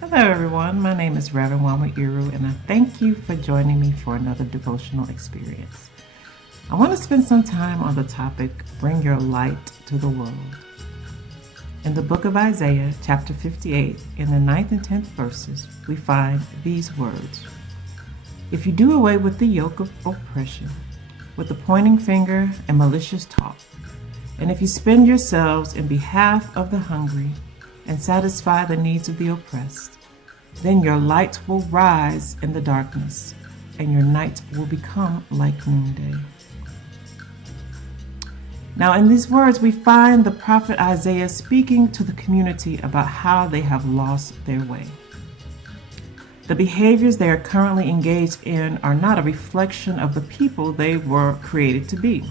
Hello, everyone. My name is Reverend Wamuiru, and I thank you for joining me for another devotional experience. I want to spend some time on the topic, Bring Your Light to the World. In the book of Isaiah, chapter 58, in the 9th and 10th verses, we find these words. If you do away with the yoke of oppression, with the pointing finger and malicious talk, and if you spend yourselves in behalf of the hungry and satisfy the needs of the oppressed, then your light will rise in the darkness, and your night will become like noonday. Now, in these words, we find the prophet Isaiah speaking to the community about how they have lost their way. The behaviors they are currently engaged in are not a reflection of the people they were created to be.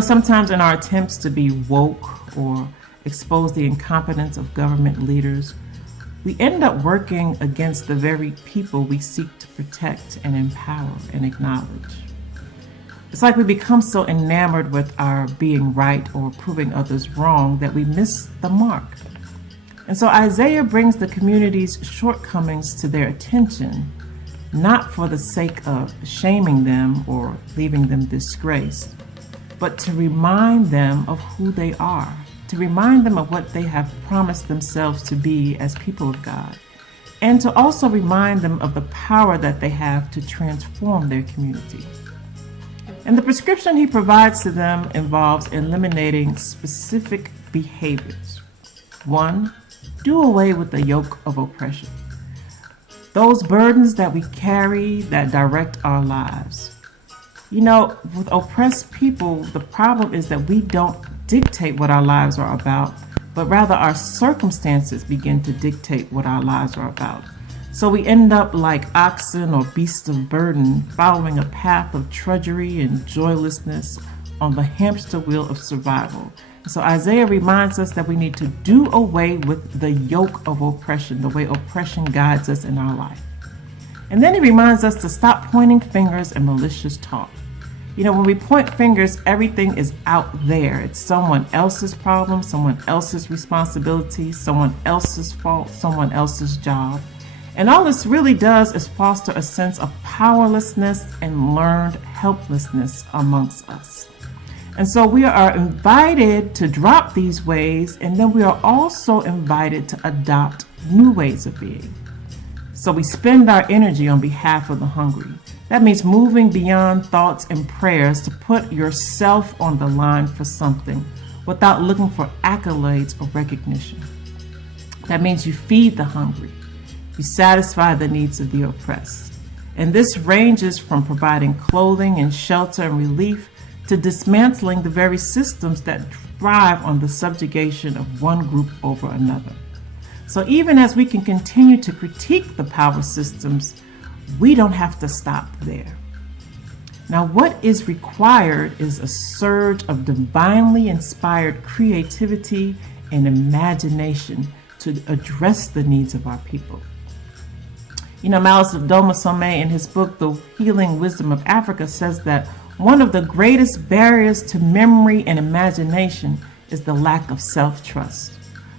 Sometimes in our attempts to be woke or expose the incompetence of government leaders, we end up working against the very people we seek to protect and empower and acknowledge. It's like we become so enamored with our being right or proving others wrong that we miss the mark. And so Isaiah brings the community's shortcomings to their attention, not for the sake of shaming them or leaving them disgraced, but to remind them of who they are, to remind them of what they have promised themselves to be as people of God, and to also remind them of the power that they have to transform their community. And the prescription he provides to them involves eliminating specific behaviors. 1, do away with the yoke of oppression, those burdens that we carry that direct our lives. With oppressed people, the problem is that we don't dictate what our lives are about, but rather our circumstances begin to dictate what our lives are about. So we end up like oxen or beasts of burden, following a path of drudgery and joylessness on the hamster wheel of survival. So Isaiah reminds us that we need to do away with the yoke of oppression, the way oppression guides us in our life. And then he reminds us to stop pointing fingers and malicious talk. When we point fingers, everything is out there. It's someone else's problem, someone else's responsibility, someone else's fault, someone else's job. And all this really does is foster a sense of powerlessness and learned helplessness amongst us. And so we are invited to drop these ways, and then we are also invited to adopt new ways of being. So we spend our energy on behalf of the hungry. That means moving beyond thoughts and prayers to put yourself on the line for something without looking for accolades or recognition. That means you feed the hungry. You satisfy the needs of the oppressed. And this ranges from providing clothing and shelter and relief to dismantling the very systems that thrive on the subjugation of one group over another. So even as we can continue to critique the power systems, we don't have to stop there. Now, what is required is a surge of divinely inspired creativity and imagination to address the needs of our people. Malice of Some in his book, The Healing Wisdom of Africa, says that one of the greatest barriers to memory and imagination is the lack of self-trust.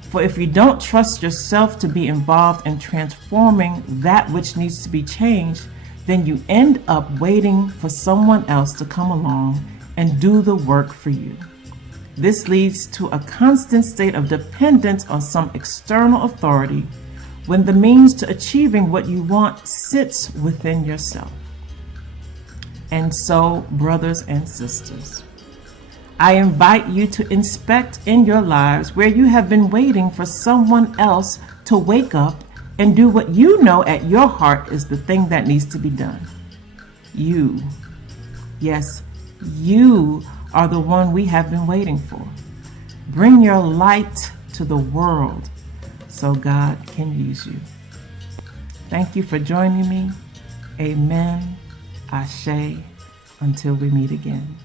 For if you don't trust yourself to be involved in transforming that which needs to be changed, then you end up waiting for someone else to come along and do the work for you. This leads to a constant state of dependence on some external authority when the means to achieving what you want sits within yourself. And so, brothers and sisters, I invite you to inspect in your lives where you have been waiting for someone else to wake up and do what you know at your heart is the thing that needs to be done. You, yes, you are the one we have been waiting for. Bring your light to the world so God can use you. Thank you for joining me. Amen. Ashe. Until we meet again.